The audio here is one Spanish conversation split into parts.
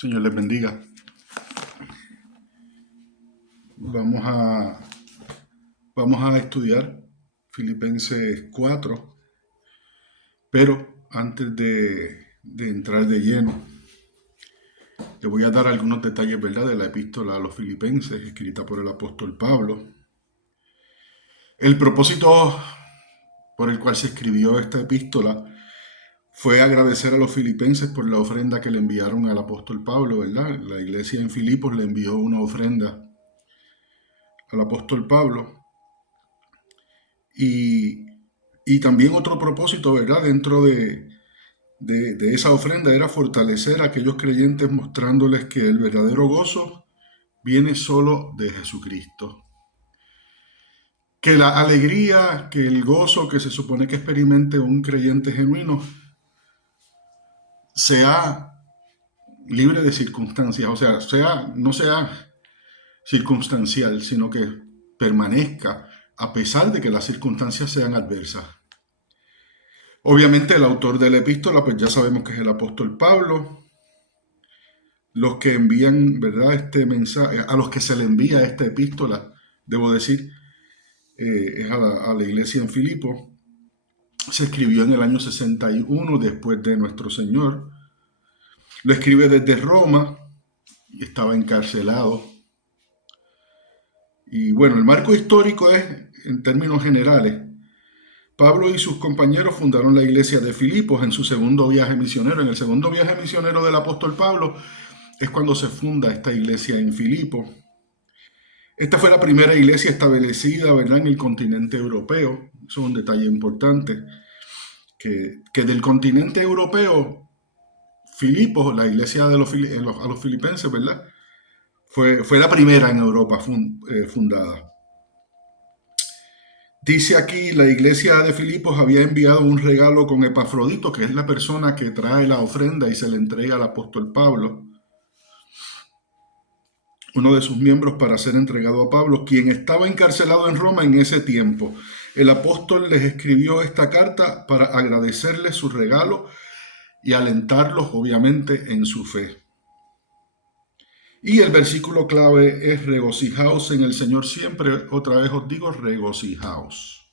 Señor les bendiga. Vamos a, vamos a estudiar Filipenses 4, pero antes de entrar de lleno, le voy a dar algunos detalles, ¿verdad?, de la epístola a los Filipenses, escrita por el apóstol Pablo. El propósito por el cual se escribió esta epístola fue agradecer a los filipenses por la ofrenda que le enviaron al apóstol Pablo, ¿verdad? La iglesia en Filipos le envió una ofrenda al apóstol Pablo. Y también otro propósito, ¿verdad?, dentro de esa ofrenda era fortalecer a aquellos creyentes mostrándoles que el verdadero gozo viene solo de Jesucristo. Que la alegría, que el gozo que se supone que experimente un creyente genuino sea libre de circunstancias, o sea, no sea circunstancial, sino que permanezca a pesar de que las circunstancias sean adversas. Obviamente el autor de la epístola, pues ya sabemos que es el apóstol Pablo. Los que envían, ¿verdad?, este mensaje, a los que se le envía esta epístola, debo decir, es a la iglesia en Filipos. Se escribió en el año 61 después de nuestro Señor. Lo escribe desde Roma y estaba encarcelado. Y bueno, el marco histórico es, en términos generales, Pablo y sus compañeros fundaron la iglesia de Filipos en su segundo viaje misionero. En el segundo viaje misionero del apóstol Pablo es cuando se funda esta iglesia en Filipos. Esta fue la primera iglesia establecida, ¿verdad?, en el continente europeo. Eso es un detalle importante, que del continente europeo, Filipos, la iglesia de a los filipenses, ¿verdad?, fue la primera en Europa fundada. Dice aquí, la iglesia de Filipos había enviado un regalo con Epafrodito, que es la persona que trae la ofrenda y se le entrega al apóstol Pablo, uno de sus miembros, para ser entregado a Pablo, quien estaba encarcelado en Roma en ese tiempo. El apóstol les escribió esta carta para agradecerles su regalo y alentarlos, obviamente, en su fe. Y el versículo clave es: regocijaos en el Señor siempre. Otra vez os digo, regocijaos.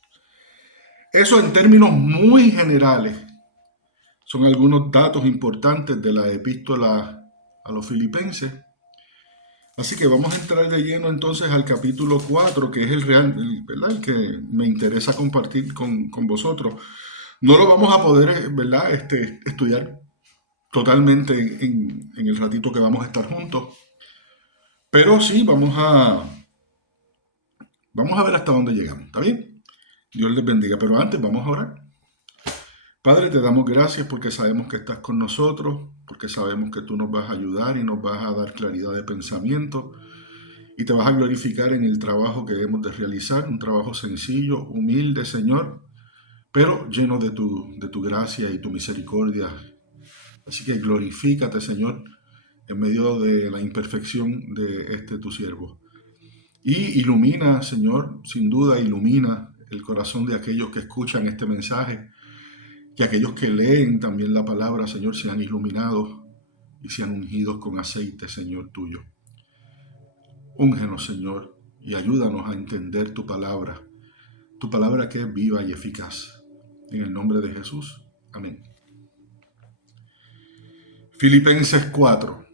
Eso, en términos muy generales, son algunos datos importantes de la epístola a los filipenses. Así que vamos a entrar de lleno entonces al capítulo 4, que es ¿verdad?, el que me interesa compartir con vosotros. No lo vamos a poder, ¿verdad?, estudiar totalmente en el ratito que vamos a estar juntos, pero sí vamos a ver hasta dónde llegamos, ¿está bien? Dios les bendiga, pero antes vamos a orar. Padre, te damos gracias porque sabemos que estás con nosotros, porque sabemos que tú nos vas a ayudar y nos vas a dar claridad de pensamiento y te vas a glorificar en el trabajo que debemos de realizar, un trabajo sencillo, humilde, Señor, pero lleno de tu gracia y tu misericordia. Así que glorifícate, Señor, en medio de la imperfección de tu siervo. Y ilumina, Señor, sin duda ilumina el corazón de aquellos que escuchan este mensaje, que aquellos que leen también la palabra, Señor, sean iluminados y sean ungidos con aceite, Señor, tuyo. Úngenos, Señor, y ayúdanos a entender tu palabra que es viva y eficaz. En el nombre de Jesús. Amén. Filipenses 4.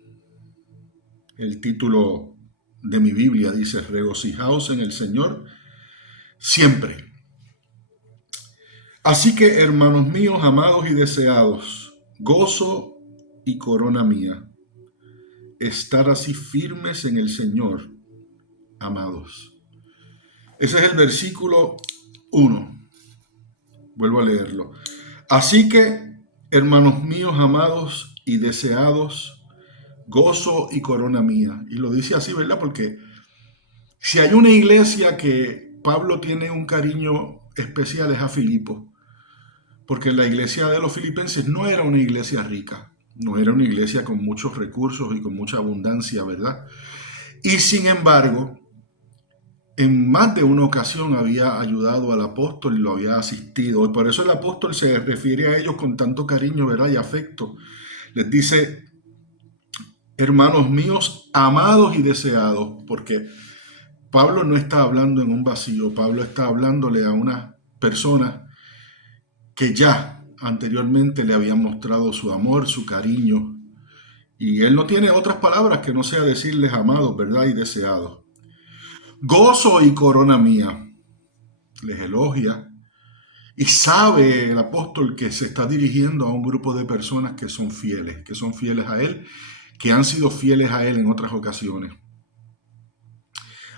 El título de mi Biblia dice: regocijaos en el Señor siempre. Así que, hermanos míos, amados y deseados, gozo y corona mía, estar así firmes en el Señor, amados. Ese es el versículo 1. Vuelvo a leerlo. Así que, hermanos míos, amados y deseados, gozo y corona mía. Y lo dice así, ¿verdad? Porque si hay una iglesia que Pablo tiene un cariño especial, es a Filipos. Porque la iglesia de los filipenses no era una iglesia rica, no era una iglesia con muchos recursos y con mucha abundancia, ¿verdad? Y sin embargo, en más de una ocasión había ayudado al apóstol y lo había asistido. Y por eso el apóstol se refiere a ellos con tanto cariño, ¿verdad?, y afecto. Les dice: hermanos míos, amados y deseados, porque Pablo no está hablando en un vacío, Pablo está hablándole a unas personas que ya anteriormente le habían mostrado su amor, su cariño, y él no tiene otras palabras que no sea decirles amados, ¿verdad? Y deseados. Gozo y corona mía, les elogia, y sabe el apóstol que se está dirigiendo a un grupo de personas que son fieles a él, que han sido fieles a él en otras ocasiones.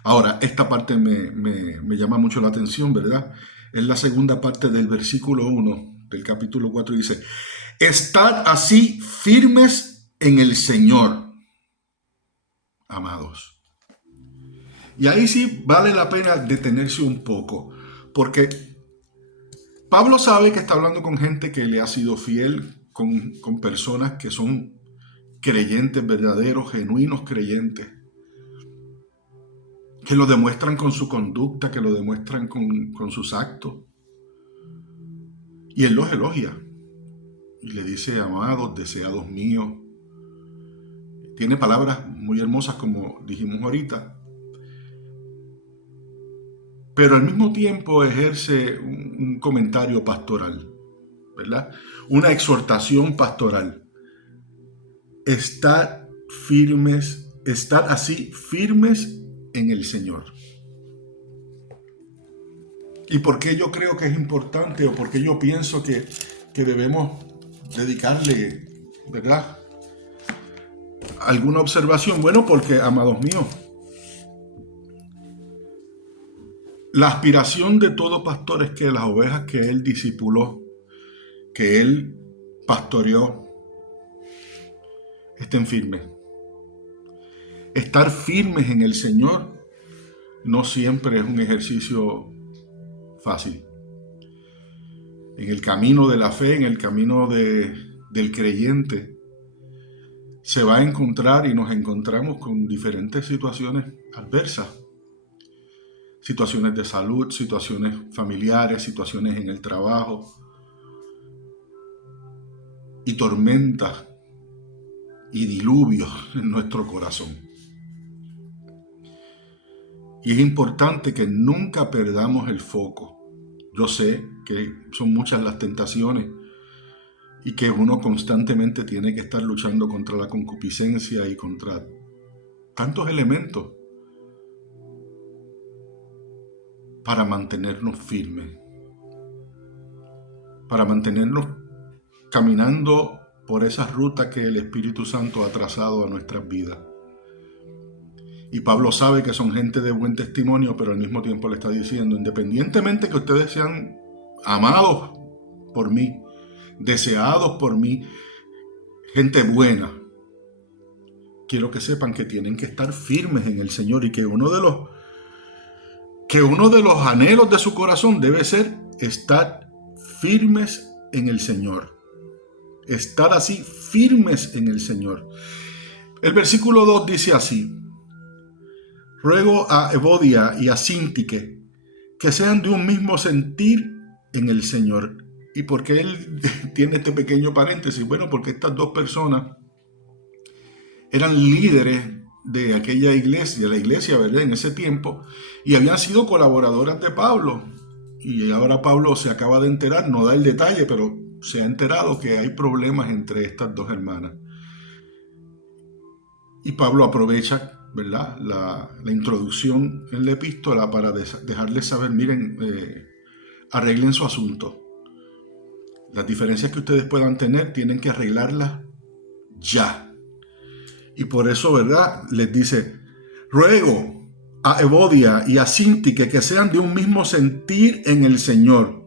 Ahora, esta parte me llama mucho la atención, ¿verdad? Es la segunda parte del versículo 1 del capítulo 4 y dice, estad así firmes en el Señor, amados. Y ahí sí vale la pena detenerse un poco, porque Pablo sabe que está hablando con gente que le ha sido fiel, con personas que son creyentes verdaderos, genuinos creyentes, que lo demuestran con su conducta, que lo demuestran con sus actos. Y él los elogia y le dice, amados, deseados míos. Tiene palabras muy hermosas como dijimos ahorita, pero al mismo tiempo ejerce un comentario pastoral, ¿verdad? Una exhortación pastoral. Estad firmes, estad así firmes en el Señor. ¿Y por qué yo creo que es importante o por qué yo pienso que debemos dedicarle, ¿verdad?, alguna observación? Bueno, porque, amados míos, la aspiración de todo pastor es que las ovejas que él discipuló, que él pastoreó, estén firmes. Estar firmes en el Señor no siempre es un ejercicio fácil. En el camino de la fe, en el camino del creyente, se va a encontrar y nos encontramos con diferentes situaciones adversas. Situaciones de salud, situaciones familiares, situaciones en el trabajo y tormentas y diluvios en nuestro corazón. Y es importante que nunca perdamos el foco. Yo sé que son muchas las tentaciones y que uno constantemente tiene que estar luchando contra la concupiscencia y contra tantos elementos para mantenernos firmes, para mantenernos caminando por esa ruta que el Espíritu Santo ha trazado a nuestras vidas. Y Pablo sabe que son gente de buen testimonio, pero al mismo tiempo le está diciendo, independientemente que ustedes sean amados por mí, deseados por mí, gente buena, quiero que sepan que tienen que estar firmes en el Señor y que uno de los anhelos de su corazón debe ser estar firmes en el Señor. Estar así firmes en el Señor. El versículo 2 dice así, ruego a Evodia y a Síntique que sean de un mismo sentir en el Señor. ¿Y por qué él tiene este pequeño paréntesis? Bueno, porque estas dos personas eran líderes de aquella iglesia, la iglesia, ¿verdad?, en ese tiempo, y habían sido colaboradoras de Pablo. Y ahora Pablo se acaba de enterar, no da el detalle, pero se ha enterado que hay problemas entre estas dos hermanas. Y Pablo aprovecha, ¿verdad?, la introducción en la epístola para dejarles saber, miren, arreglen su asunto. Las diferencias que ustedes puedan tener tienen que arreglarlas ya. Y por eso, ¿verdad?, les dice, ruego a Evodia y a Síntique que sean de un mismo sentir en el Señor.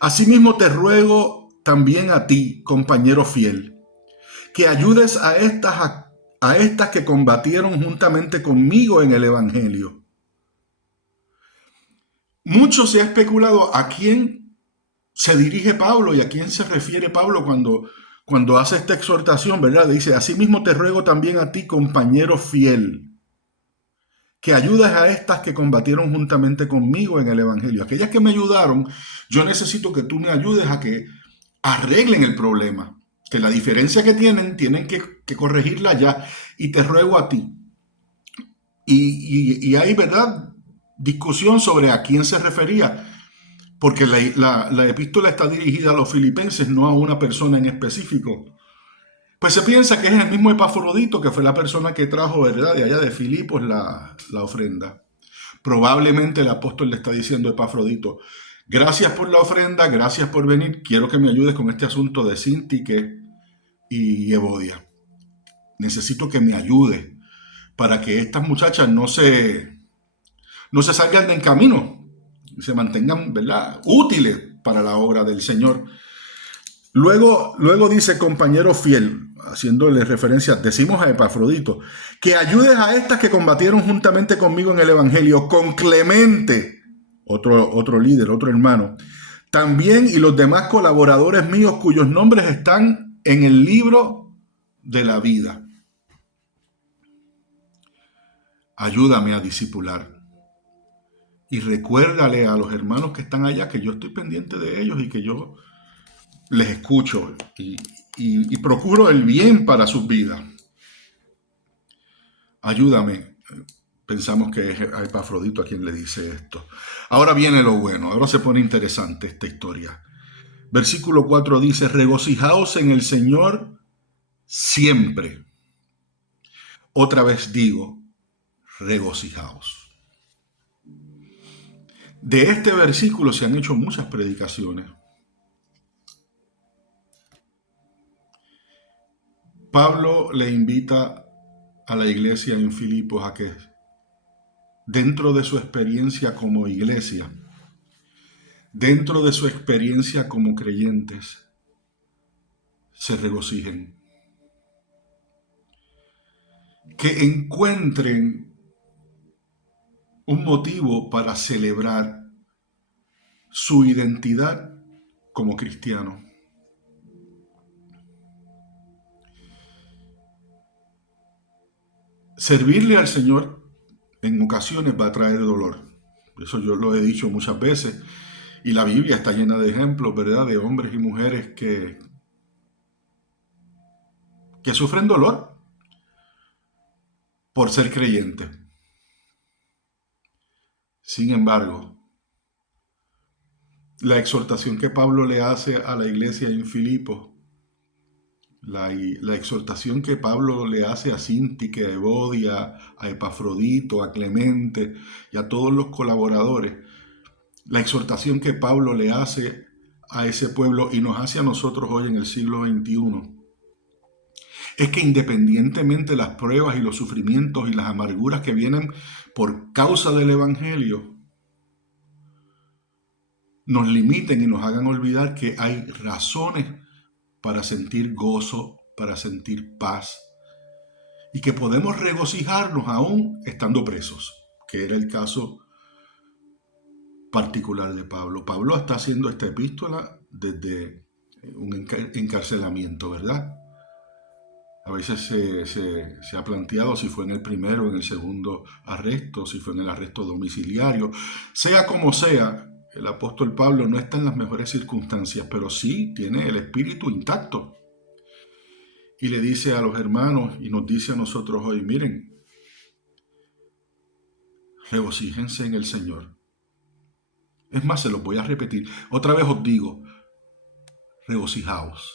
Asimismo te ruego también a ti, compañero fiel, que ayudes a estas que combatieron juntamente conmigo en el Evangelio. Mucho se ha especulado a quién se dirige Pablo y a quién se refiere Pablo cuando hace esta exhortación, ¿verdad? Dice, asimismo te ruego también a ti, compañero fiel, que ayudes a estas que combatieron juntamente conmigo en el Evangelio. Aquellas que me ayudaron, yo necesito que tú me ayudes a que arreglen el problema, que la diferencia que tienen que corregirla ya. Y te ruego a ti. Y hay, ¿verdad?, discusión sobre a quién se refería, porque la epístola está dirigida a los filipenses, no a una persona en específico. Pues se piensa que es el mismo Epafrodito, que fue la persona que trajo, ¿verdad?, de allá de Filipos la ofrenda. Probablemente el apóstol le está diciendo a Epafrodito: gracias por la ofrenda, gracias por venir, quiero que me ayudes con este asunto de Síntique y Evodia. Necesito que me ayude para que estas muchachas no se salgan del camino, se mantengan, ¿verdad?, útiles para la obra del Señor. Luego dice: compañero fiel, haciéndole referencia, decimos a Epafrodito, que ayudes a estas que combatieron juntamente conmigo en el Evangelio, con Clemente, otro líder, otro hermano, también, y los demás colaboradores míos cuyos nombres están en el libro de la vida. Ayúdame a discipular. Y recuérdale a los hermanos que están allá que yo estoy pendiente de ellos y que yo les escucho y procuro el bien para sus vidas. Ayúdame. Pensamos que es a Epafrodito a quien le dice esto. Ahora viene lo bueno, ahora se pone interesante esta historia. Versículo 4 dice: regocijaos en el Señor siempre. Otra vez digo, regocijaos. De este versículo se han hecho muchas predicaciones. Pablo le invita a la iglesia en Filipos a que, dentro de su experiencia como iglesia, dentro de su experiencia como creyentes, se regocijen. Que encuentren un motivo para celebrar su identidad como cristiano. Servirle al Señor en ocasiones va a traer dolor. Eso yo lo he dicho muchas veces. Y la Biblia está llena de ejemplos, ¿verdad?, de hombres y mujeres que sufren dolor por ser creyentes. Sin embargo, la exhortación que Pablo le hace a la iglesia en Filipos, la exhortación que Pablo le hace a Síntique, a Evodia, a Epafrodito, a Clemente y a todos los colaboradores, la exhortación que Pablo le hace a ese pueblo y nos hace a nosotros hoy en el siglo XXI, es que independientemente de las pruebas y los sufrimientos y las amarguras que vienen por causa del Evangelio, nos limiten y nos hagan olvidar que hay razones para sentir gozo, para sentir paz, y que podemos regocijarnos aún estando presos, que era el caso particular de Pablo. Pablo está haciendo esta epístola desde un encarcelamiento, ¿verdad? A veces se ha planteado si fue en el primero o en el segundo arresto, si fue en el arresto domiciliario. Sea como sea, el apóstol Pablo no está en las mejores circunstancias, pero sí tiene el espíritu intacto. Y le dice a los hermanos y nos dice a nosotros hoy: miren, regocíjense en el Señor. Es más, se los voy a repetir. Otra vez os digo, regocijaos.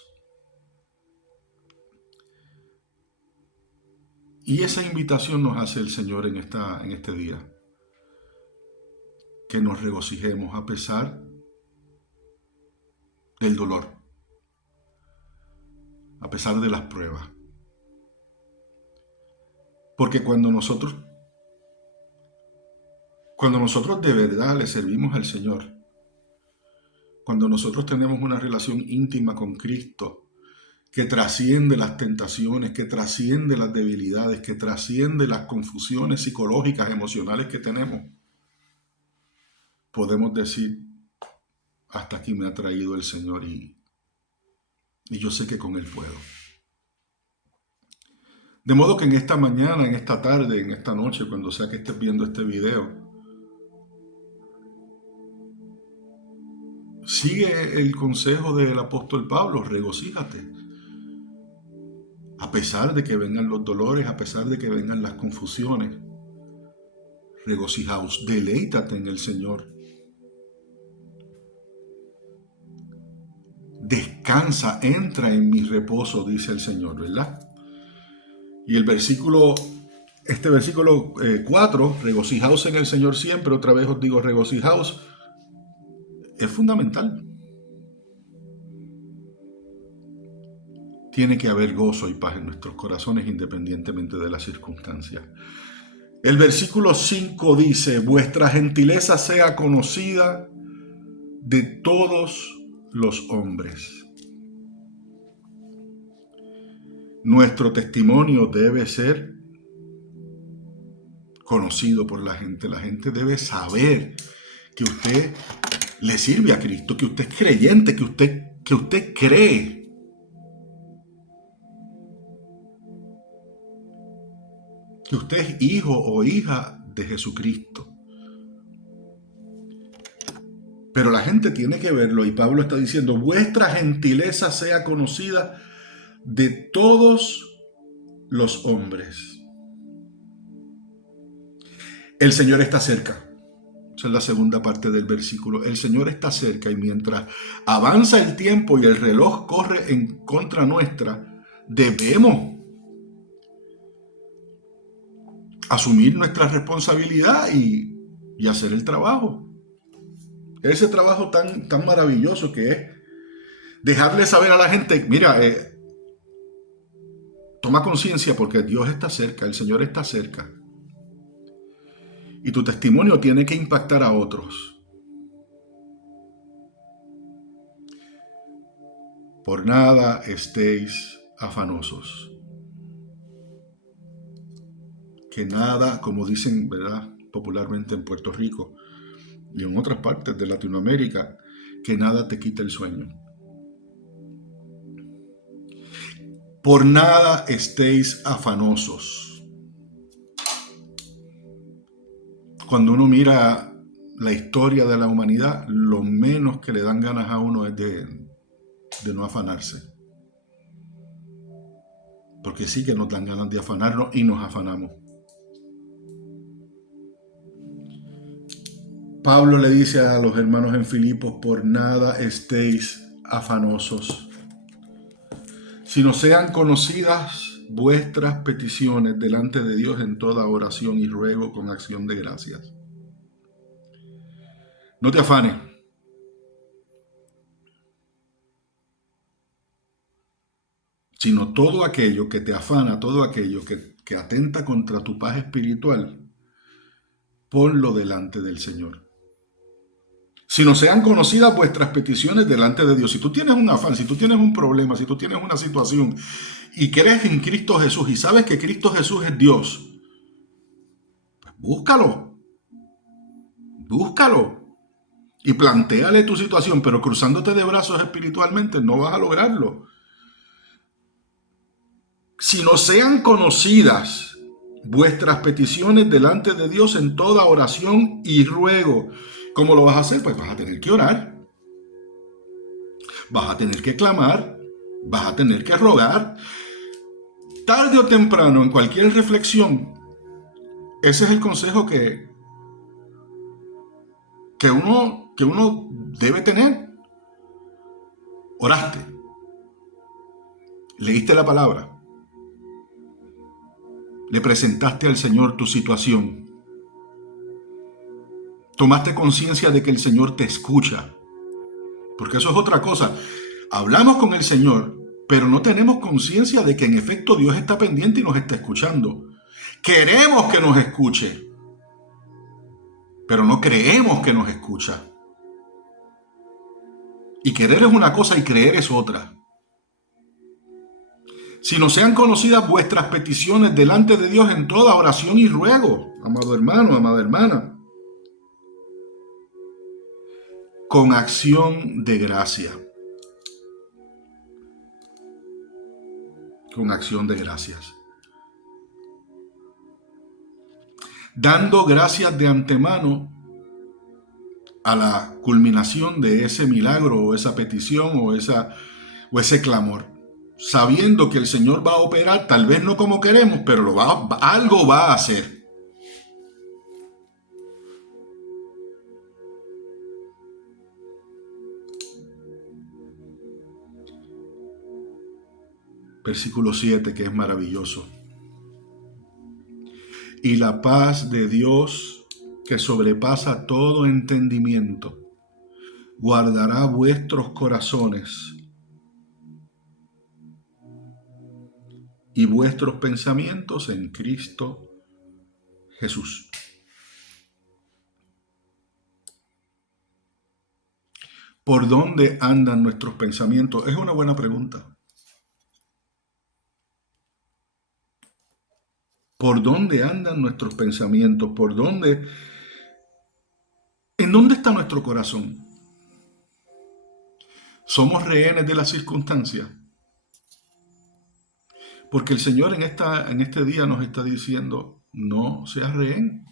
Y esa invitación nos hace el Señor en este día. Que nos regocijemos a pesar del dolor, a pesar de las pruebas. Porque cuando nosotros de verdad le servimos al Señor, cuando nosotros tenemos una relación íntima con Cristo, que trasciende las tentaciones, que trasciende las debilidades, que trasciende las confusiones psicológicas, emocionales que tenemos, podemos decir: hasta aquí me ha traído el Señor y yo sé que con Él puedo. De modo que en esta mañana, en esta tarde, en esta noche, cuando sea que estés viendo este video, sigue el consejo del apóstol Pablo: regocíjate. A pesar de que vengan los dolores, a pesar de que vengan las confusiones, regocijaos, deleítate en el Señor. Descansa, entra en mi reposo, dice el Señor, ¿verdad? Y este versículo 4, regocijaos en el Señor siempre, otra vez os digo regocijaos, es fundamental. Tiene que haber gozo y paz en nuestros corazones independientemente de las circunstancias. El versículo 5 dice, vuestra gentileza sea conocida de todos los hombres. Nuestro testimonio debe ser conocido por la gente. La gente debe saber que usted le sirve a Cristo, que usted es creyente, que usted cree. Que usted es hijo o hija de Jesucristo. Pero la gente tiene que verlo y Pablo está diciendo, vuestra gentileza sea conocida de todos los hombres. El Señor está cerca. Esa es la segunda parte del versículo. El Señor está cerca y mientras avanza el tiempo y el reloj corre en contra nuestra, debemos asumir nuestra responsabilidad y hacer el trabajo. Ese trabajo tan maravilloso que es dejarle saber a la gente, mira, toma conciencia porque Dios está cerca, el Señor está cerca. Y tu testimonio tiene que impactar a otros. Por nada estéis afanosos. Que nada, como dicen, ¿verdad?, popularmente en Puerto Rico y en otras partes de Latinoamérica, que nada te quite el sueño. Por nada estéis afanosos. Cuando uno mira la historia de la humanidad, lo menos que le dan ganas a uno es de no afanarse. Porque sí que nos dan ganas de afanarnos y nos afanamos. Pablo le dice a los hermanos en Filipos, por nada estéis afanosos, sino sean conocidas vuestras peticiones delante de Dios en toda oración y ruego con acción de gracias. No te afanes. Sino todo aquello que te afana, todo aquello que atenta contra tu paz espiritual, ponlo delante del Señor. Si no sean conocidas vuestras peticiones delante de Dios. Si tú tienes un afán, si tú tienes un problema, si tú tienes una situación y crees en Cristo Jesús y sabes que Cristo Jesús es Dios, pues búscalo. Búscalo. Y plantéale tu situación, pero cruzándote de brazos espiritualmente no vas a lograrlo. Si no sean conocidas vuestras peticiones delante de Dios en toda oración y ruego. ¿Cómo lo vas a hacer? Pues vas a tener que orar, vas a tener que clamar, vas a tener que rogar. Tarde o temprano, en cualquier reflexión, ese es el consejo que uno debe tener. Oraste, leíste la palabra, le presentaste al Señor tu situación. Tomaste conciencia de que el Señor te escucha. Porque eso es otra cosa. Hablamos con el Señor, pero no tenemos conciencia de que en efecto Dios está pendiente y nos está escuchando. Queremos que nos escuche, pero no creemos que nos escucha. Y querer es una cosa y creer es otra. Si no sean conocidas vuestras peticiones delante de Dios en toda oración y ruego, amado hermano, amada hermana, con acción de gracia. Con acción de gracias. Dando gracias de antemano a la culminación de ese milagro o esa petición o ese clamor. sabiendo que el Señor va a operar, tal vez no como queremos, pero algo va a hacer. Versículo 7, que es maravilloso. Y la paz de Dios, que sobrepasa todo entendimiento, guardará vuestros corazones y vuestros pensamientos en Cristo Jesús. ¿Por dónde andan nuestros pensamientos? Es una buena pregunta. ¿Por dónde andan nuestros pensamientos? ¿En dónde está nuestro corazón? ¿Somos rehenes de las circunstancias? Porque el Señor en este día nos está diciendo, no seas rehén.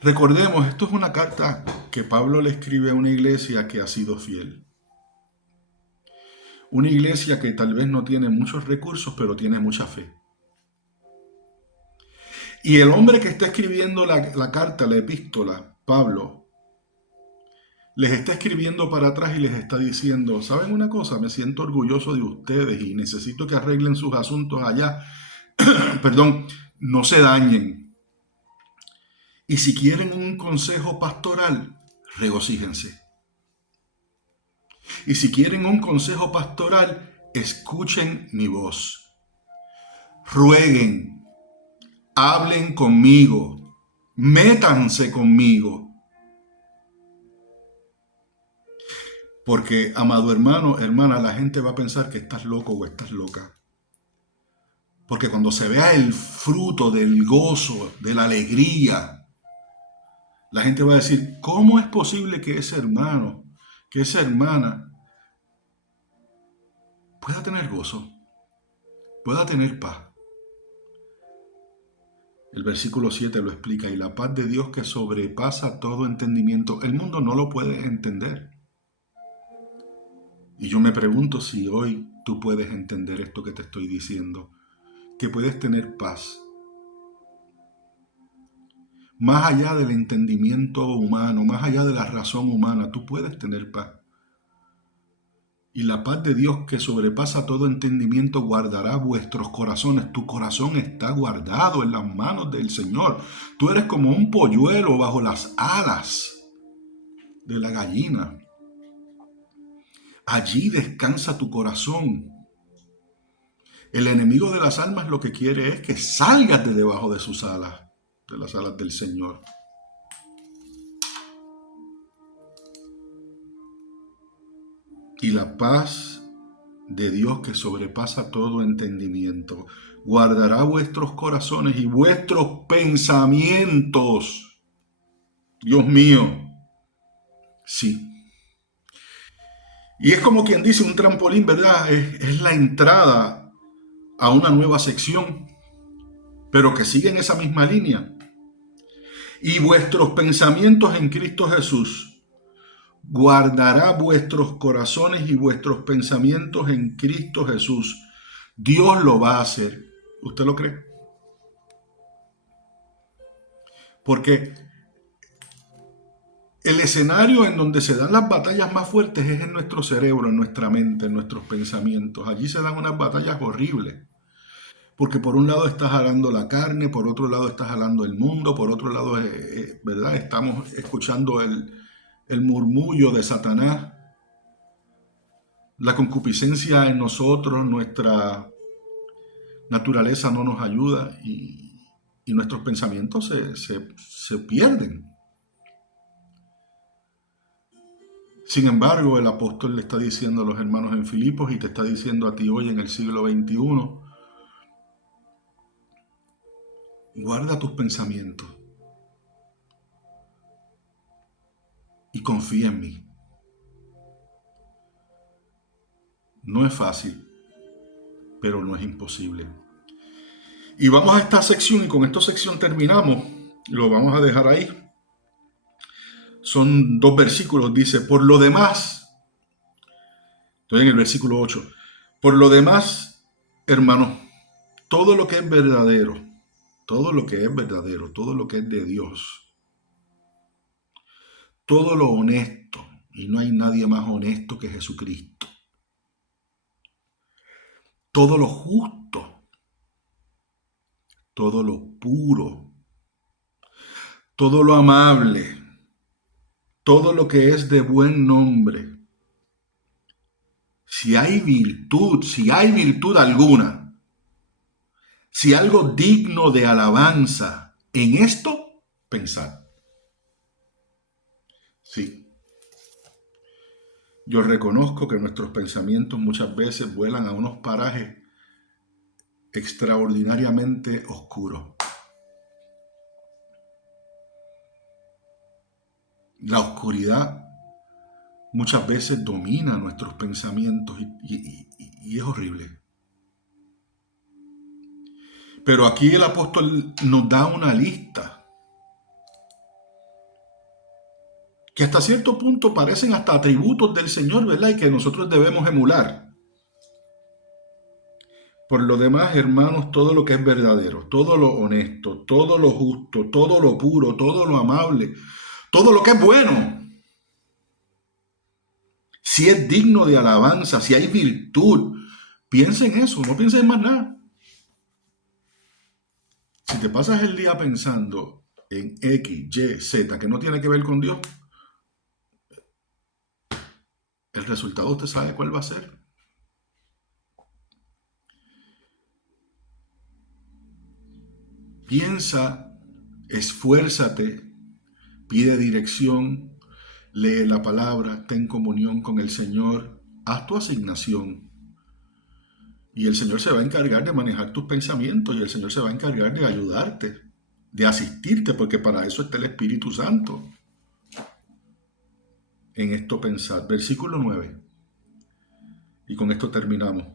Recordemos, esto es una carta que Pablo le escribe a una iglesia que ha sido fiel. Una iglesia que tal vez no tiene muchos recursos, pero tiene mucha fe. Y el hombre que está escribiendo la carta, la epístola, Pablo, les está escribiendo para atrás y les está diciendo, ¿saben una cosa? Me siento orgulloso de ustedes y necesito que arreglen sus asuntos allá. Perdón, no se dañen. Y si quieren un consejo pastoral, regocíjense. Y si quieren un consejo pastoral, escuchen mi voz. Rueguen, hablen conmigo, métanse conmigo. Porque, amado hermano, hermana, la gente va a pensar que estás loco o estás loca. Porque cuando se vea el fruto del gozo, de la alegría, la gente va a decir, ¿cómo es posible que ese hermano, que esa hermana pueda tener gozo, pueda tener paz? El versículo 7 lo explica, y la paz de Dios que sobrepasa todo entendimiento, el mundo no lo puede entender. Y yo me pregunto si hoy tú puedes entender esto que te estoy diciendo, que puedes tener paz. Más allá del entendimiento humano, más allá de la razón humana, tú puedes tener paz. Y la paz de Dios que sobrepasa todo entendimiento guardará vuestros corazones. Tu corazón está guardado en las manos del Señor. Tú eres como un polluelo bajo las alas de la gallina. Allí descansa tu corazón. El enemigo de las almas lo que quiere es que salgas de debajo de sus alas, de las alas del Señor. Y la paz de Dios que sobrepasa todo entendimiento guardará vuestros corazones y vuestros pensamientos. Dios mío, sí. Y es como quien dice un trampolín, ¿verdad? Es la entrada a una nueva sección, pero que sigue en esa misma línea. Y vuestros pensamientos en Cristo Jesús. Guardará vuestros corazones y vuestros pensamientos en Cristo Jesús. Dios lo va a hacer. ¿Usted lo cree? Porque el escenario en donde se dan las batallas más fuertes es en nuestro cerebro, en nuestra mente, en nuestros pensamientos. Allí se dan unas batallas horribles. Porque por un lado estás jalando la carne, por otro lado estás jalando el mundo, por otro lado, ¿verdad? Estamos escuchando el murmullo de Satanás. La concupiscencia en nosotros, nuestra naturaleza no nos ayuda y nuestros pensamientos se pierden. Sin embargo, el apóstol le está diciendo a los hermanos en Filipos y te está diciendo a ti hoy en el siglo XXI, guarda tus pensamientos y confía en mí. No es fácil, pero no es imposible. Y vamos a esta sección y con esta sección terminamos. Lo vamos a dejar ahí. Son 2 versículos. Dice, por lo demás, Estoy en el versículo 8. Por lo demás, hermanos, todo lo que es verdadero, todo lo que es verdadero, todo lo que es de Dios, todo lo honesto, y no hay nadie más honesto que Jesucristo, todo lo justo, todo lo puro, todo lo amable, todo lo que es de buen nombre, si hay virtud alguna, si algo digno de alabanza, en esto pensad. Sí, yo reconozco que nuestros pensamientos muchas veces vuelan a unos parajes extraordinariamente oscuros. La oscuridad muchas veces domina nuestros pensamientos y es horrible. Pero aquí el apóstol nos da una lista que hasta cierto punto parecen hasta atributos del Señor, ¿verdad? Y que nosotros debemos emular. Por lo demás, hermanos, todo lo que es verdadero, todo lo honesto, todo lo justo, todo lo puro, todo lo amable, todo lo que es bueno, si es digno de alabanza, si hay virtud, piensa en eso, no pienses en más nada. Si te pasas el día pensando en X, Y, Z, que no tiene que ver con Dios, el resultado usted sabe cuál va a ser. Piensa, esfuérzate, pide dirección, lee la palabra, ten comunión con el Señor, haz tu asignación. Y el Señor se va a encargar de manejar tus pensamientos y el Señor se va a encargar de ayudarte, de asistirte, porque para eso está el Espíritu Santo. En esto pensad. Versículo 9. Y con esto terminamos.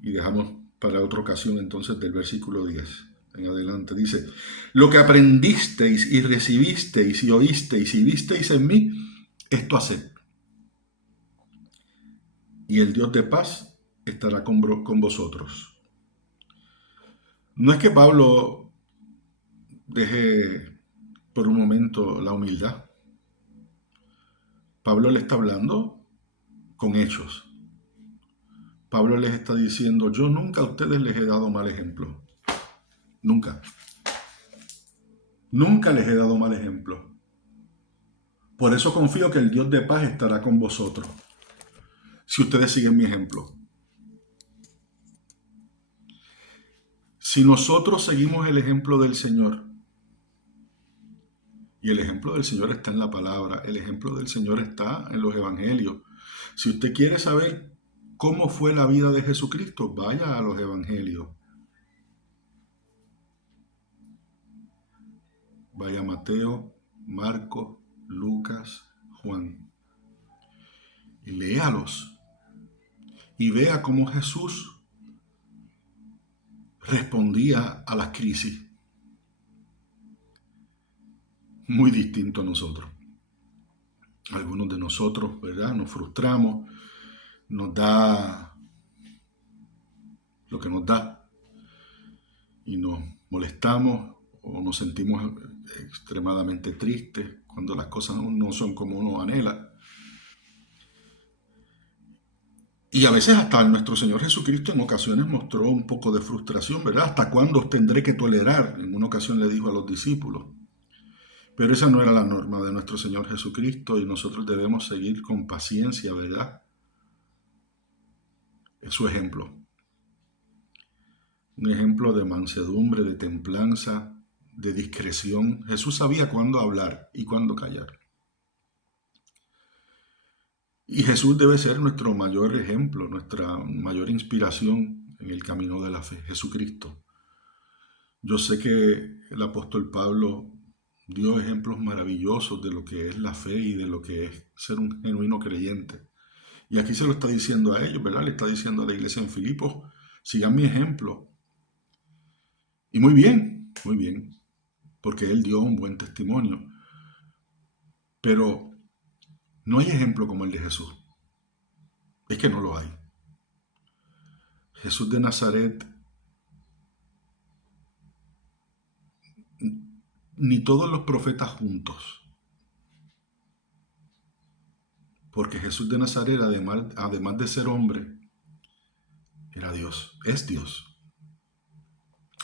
Y dejamos para otra ocasión entonces del versículo 10 en adelante. Dice, lo que aprendisteis y recibisteis y oísteis y visteis en mí, esto haced. Y el Dios de paz estará con vosotros. No es que Pablo deje por un momento la humildad. Pablo le está hablando con hechos. Pablo les está diciendo, yo nunca a ustedes les he dado mal ejemplo. Nunca. Nunca les he dado mal ejemplo. Por eso confío que el Dios de paz estará con vosotros, si ustedes siguen mi ejemplo. Si nosotros seguimos el ejemplo del Señor, y el ejemplo del Señor está en la palabra, el ejemplo del Señor está en los evangelios. Si usted quiere saber cómo fue la vida de Jesucristo, vaya a los evangelios. Vaya a Mateo, Marcos, Lucas, Juan. Y léalos. Y vea cómo Jesús respondía a las crisis. Muy distinto a nosotros. Algunos de nosotros, ¿verdad? Nos frustramos, nos da lo que nos da y nos molestamos o nos sentimos extremadamente tristes cuando las cosas no son como uno anhela. Y a veces hasta nuestro Señor Jesucristo en ocasiones mostró un poco de frustración, ¿verdad? ¿Hasta cuándo os tendré que tolerar? En una ocasión le dijo a los discípulos. Pero esa no era la norma de nuestro Señor Jesucristo y nosotros debemos seguir con paciencia, ¿verdad? Es su ejemplo. Un ejemplo de mansedumbre, de templanza, de discreción. Jesús sabía cuándo hablar y cuándo callar. Y Jesús debe ser nuestro mayor ejemplo, nuestra mayor inspiración en el camino de la fe, Jesucristo. Yo sé que el apóstol Pablo dio ejemplos maravillosos de lo que es la fe y de lo que es ser un genuino creyente. Y aquí se lo está diciendo a ellos, ¿verdad? Le está diciendo a la iglesia en Filipos, sigan mi ejemplo. Y muy bien, porque él dio un buen testimonio. Pero no hay ejemplo como el de Jesús. Es que no lo hay. Jesús de Nazaret, ni todos los profetas juntos. Porque Jesús de Nazaret, además de ser hombre, era Dios, es Dios.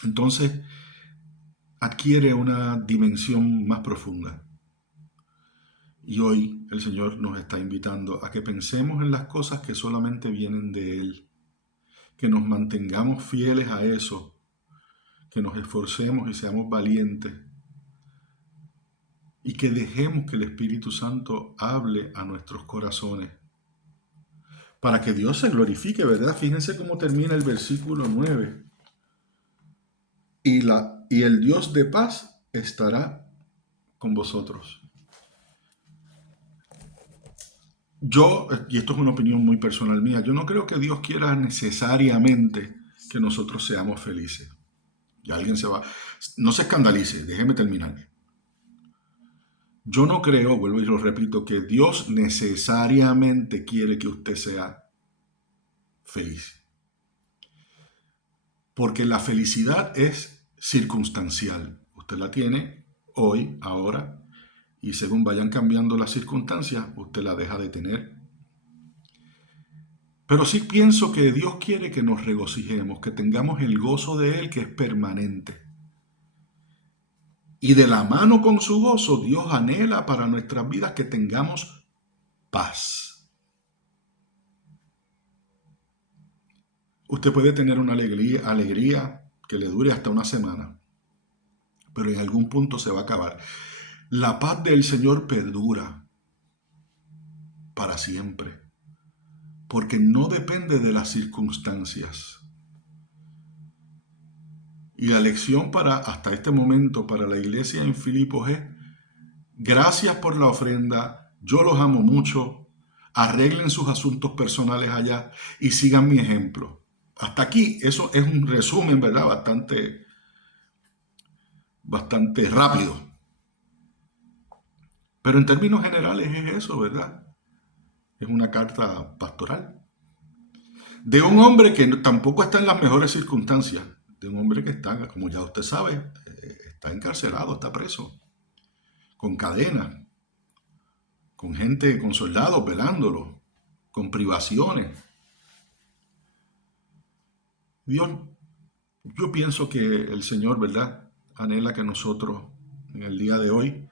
Entonces, adquiere una dimensión más profunda. Y hoy el Señor nos está invitando a que pensemos en las cosas que solamente vienen de Él, que nos mantengamos fieles a eso, que nos esforcemos y seamos valientes, y que dejemos que el Espíritu Santo hable a nuestros corazones, para que Dios se glorifique, ¿verdad? Fíjense cómo termina el versículo 9. Y el Dios de paz estará con vosotros. Y esto es una opinión muy personal mía, yo no creo que Dios quiera necesariamente que nosotros seamos felices. Y alguien se va, no se escandalice, déjeme terminar. Yo no creo, vuelvo y lo repito, que Dios necesariamente quiere que usted sea feliz. Porque la felicidad es circunstancial. Usted la tiene hoy, ahora, y según vayan cambiando las circunstancias, usted la deja de tener. Pero sí pienso que Dios quiere que nos regocijemos, que tengamos el gozo de Él que es permanente. Y de la mano con su gozo, Dios anhela para nuestras vidas que tengamos paz. Usted puede tener una alegría que le dure hasta una semana, pero en algún punto se va a acabar. La paz del Señor perdura para siempre, porque no depende de las circunstancias. Y la lección hasta este momento para la iglesia en Filipos es: gracias por la ofrenda, yo los amo mucho, arreglen sus asuntos personales allá y sigan mi ejemplo. Hasta aquí, eso es un resumen, ¿verdad? Bastante rápido. Pero en términos generales es eso, ¿verdad? Es una carta pastoral de un hombre que tampoco está en las mejores circunstancias, de un hombre que está, como ya usted sabe, está encarcelado, está preso, con cadenas, con gente, con soldados velándolo, con privaciones. Dios, yo pienso que el Señor, ¿verdad?, anhela que nosotros en el día de hoy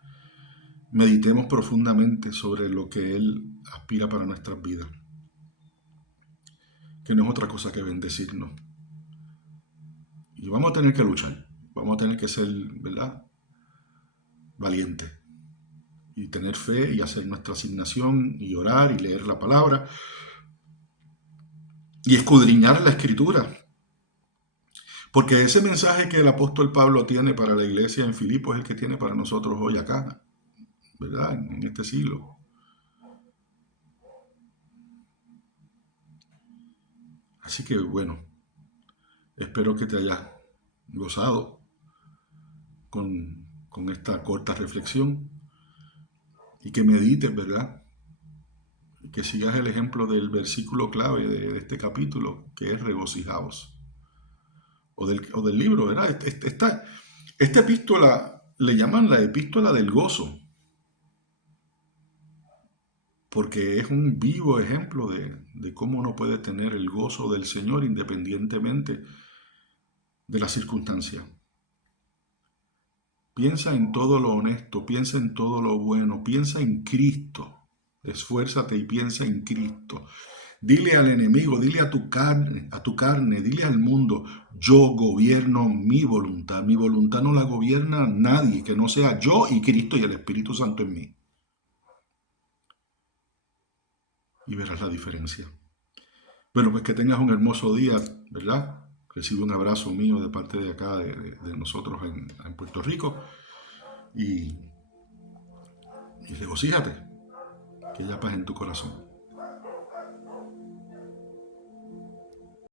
meditemos profundamente sobre lo que Él aspira para nuestras vidas, que no es otra cosa que bendecirnos. Y vamos a tener que luchar, vamos a tener que ser, ¿verdad?, valientes y tener fe y hacer nuestra asignación y orar y leer la palabra y escudriñar la Escritura. Porque ese mensaje que el apóstol Pablo tiene para la iglesia en Filipos es el que tiene para nosotros hoy acá, ¿verdad?, en este siglo. Así que bueno, espero que te hayas gozado con esta corta reflexión y que medites, ¿verdad?, que sigas el ejemplo del versículo clave de este capítulo, que es regocijaos. O del libro, ¿verdad? Esta epístola le llaman la epístola del gozo, porque es un vivo ejemplo de cómo uno puede tener el gozo del Señor independientemente de las circunstancias. Piensa en todo lo honesto, piensa en todo lo bueno, piensa en Cristo. Esfuérzate y piensa en Cristo. Dile al enemigo, dile a tu carne, dile al mundo: yo gobierno mi voluntad no la gobierna nadie que no sea yo y Cristo y el Espíritu Santo en mí. Y verás la diferencia. Bueno, pues que tengas un hermoso día, ¿verdad? Recibe un abrazo mío de parte de acá, de nosotros en Puerto Rico. Y regocíjate, que haya paz en tu corazón.